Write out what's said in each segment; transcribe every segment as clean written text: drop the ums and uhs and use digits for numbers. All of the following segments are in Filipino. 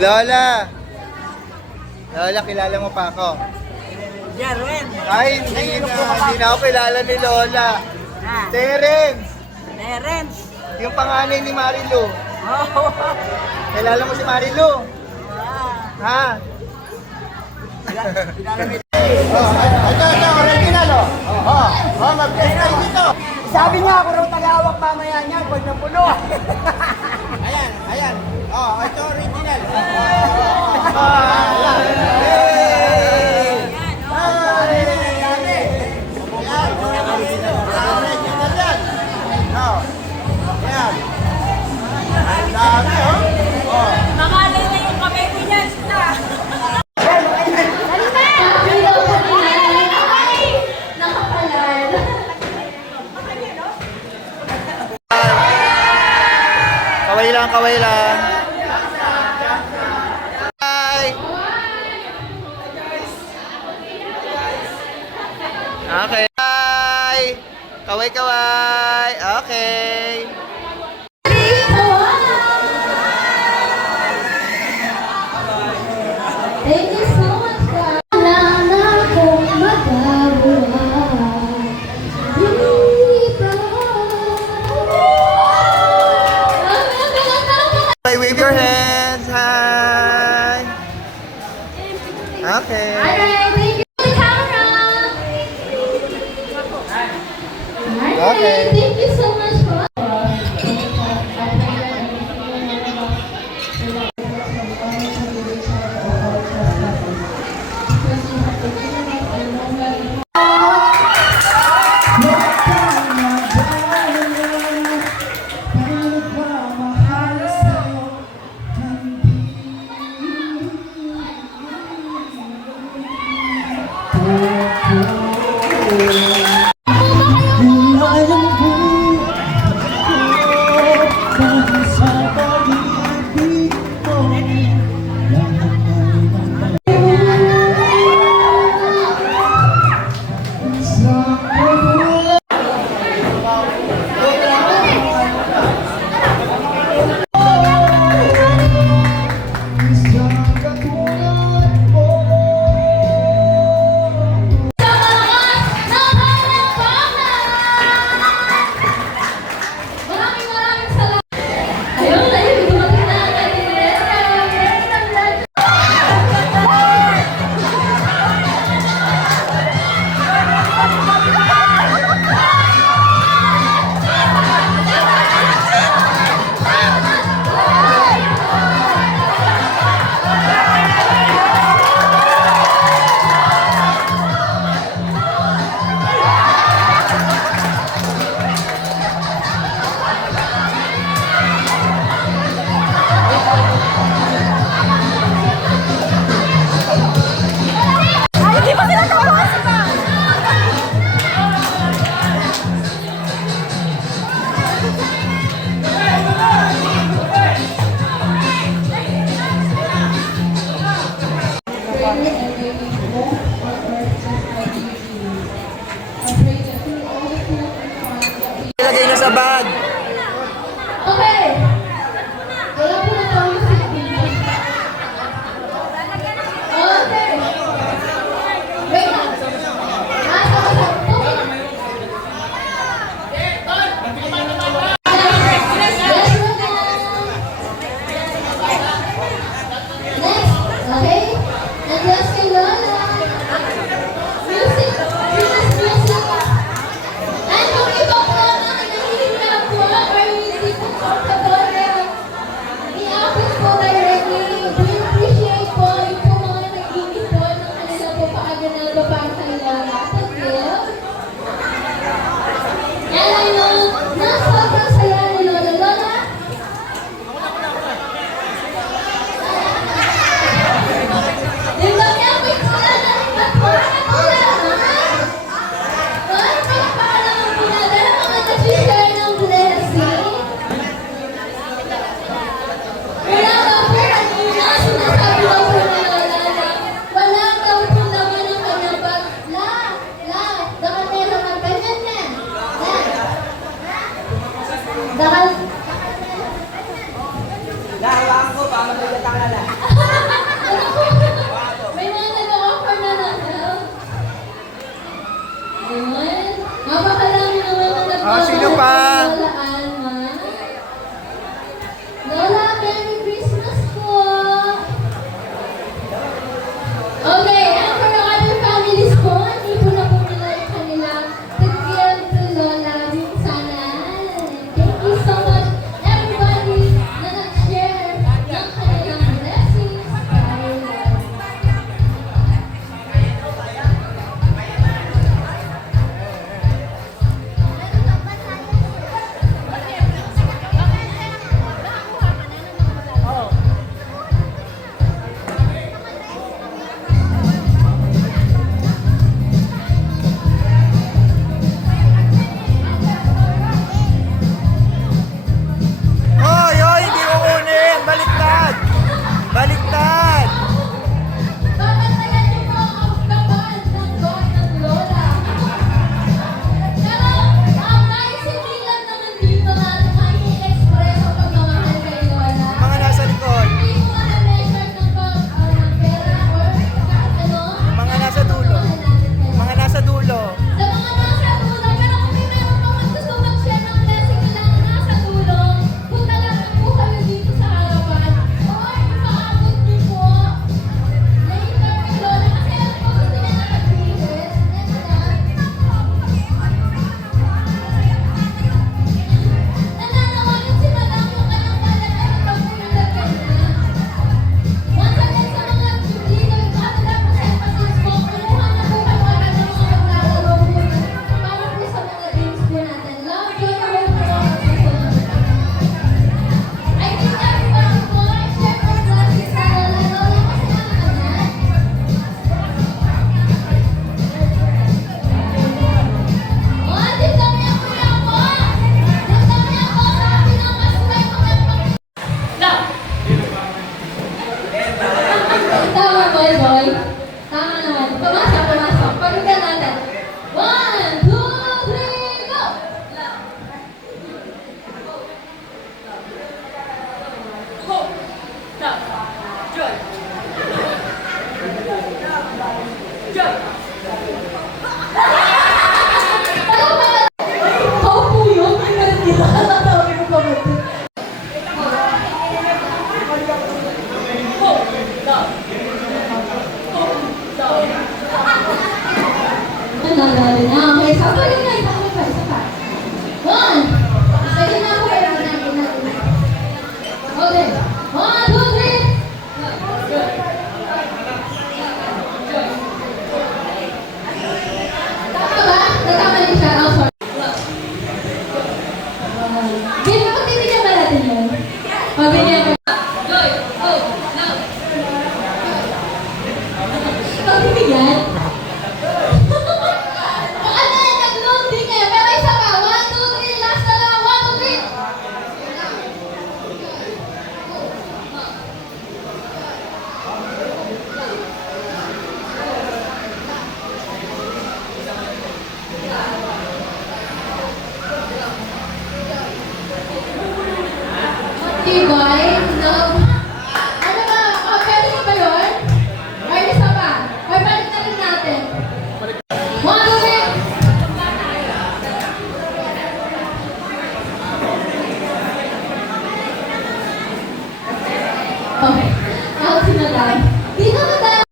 Lola! Lola, kilala mo pa ako? Jaren. Ay, hindi na ako kilala ni Lola. Terence! Terence. Yung panganay ni Marilu. Oh. Kilala mo si Marilu? Ha? Ito, original oh. Mag-test tayo dito. Sabi niya ako raw tagawak mamaya niya pag napuno. Ayan. Ito original. Nangalay na yung kamay ko niya. Kaway lang. Bye! Okay. Bye! Kaway. Okay. Thank you so much, guys. Wala na akong magagawa. Hi, wave your hands. Hi. Okay. Alright, thank you to the camera. Alright, Okay. thank you so much for Ilagay niyo sa bag. Okay. Kaya po na tayo sa okay. Wait lang. Next, okay? And yes, kay Lola. Music. And kung iba po ang nahihirap po or hindi po comfortable na i-access po directly, we appreciate po yung po mga nag-inis po ng kanila po pa-aganaldo para sa Lola. Thank you. And I know na sobrang saya ni Lola. Lola, yung dami ang may pula na iba't po na pula, ha? Ay, pinapaalam ang pula. Dahil mga nag-share ng blessing. Wala daw po kanina, sinasabi daw po ni Lola na wala daw po naman ang kanyang bag Ako po yun, may malit kita. Sabi ko pa malit. Nanalo na. Okay, sabay na. Isa pa. One. Sige na ako. Okay. 1, 2, 3. Tama ba? Tama din siya. Oh, sorry. Game na pagbibigyan ba natin yun? Pagbibigyan ko. Pagbibigyan? Ano yan? Nag-loading eh. Pero isa pa. 1, 2, 3. Last na lang. 1, 2, 3. Tibay ng... Ano ba? Pwede mo ba yun? Ay, isa pa. Ay, balik na rin natin. 1, 2, 3. Okay. Ako sinadaan. Dito na tayo.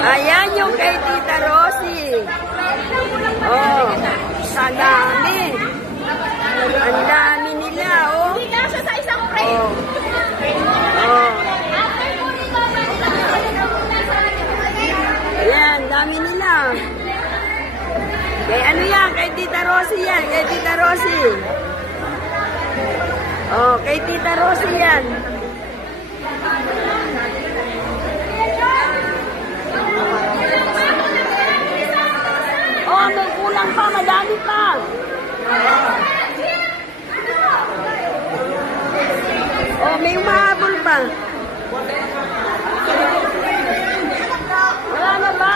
Ayan yung kay Tita Rosie. Oh, ang dami. Ang dami nila, oh. Hindi lang siya sa isang frame. Oh. Ayan, dami nila. Kay ano yan? Kay Tita Rosie yan. Kay Tita Rosie. Oh, kay Tita Rosie yan. Oh, may kulang pa. Madami pa. Oh, may umahabol pa. Wala na ba?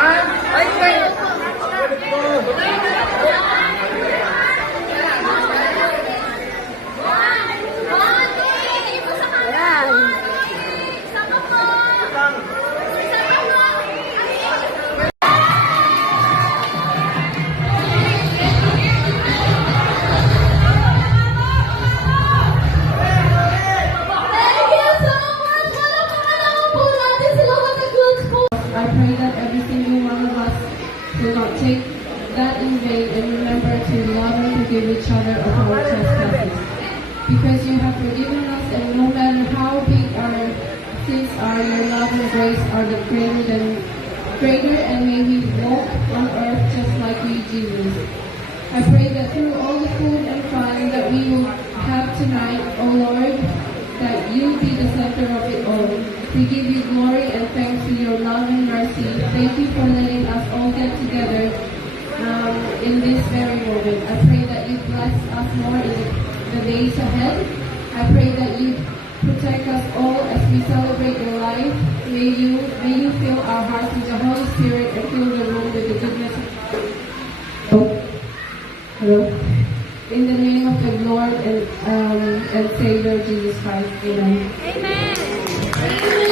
Ay, wait. Ayan. I pray that every single one of us will not take that in vain and remember to love and forgive each other of our trespasses. Because you have forgiven us, and no matter how big our sins are, your love and grace are the greater, and may we walk on earth just like you, Jesus. I pray that through all the food and fun that we will have tonight, O Lord, that you be the center of it all. We give you glory and thanks for your love and mercy. Thank you for letting us all get together in this very moment. I pray that you bless us more in the days ahead. I pray that you protect us all as we celebrate your life. May you fill our hearts with the Holy Spirit and fill the room with the goodness of... Hello? In the name of the Lord and Savior Jesus Christ. Amen. Amen.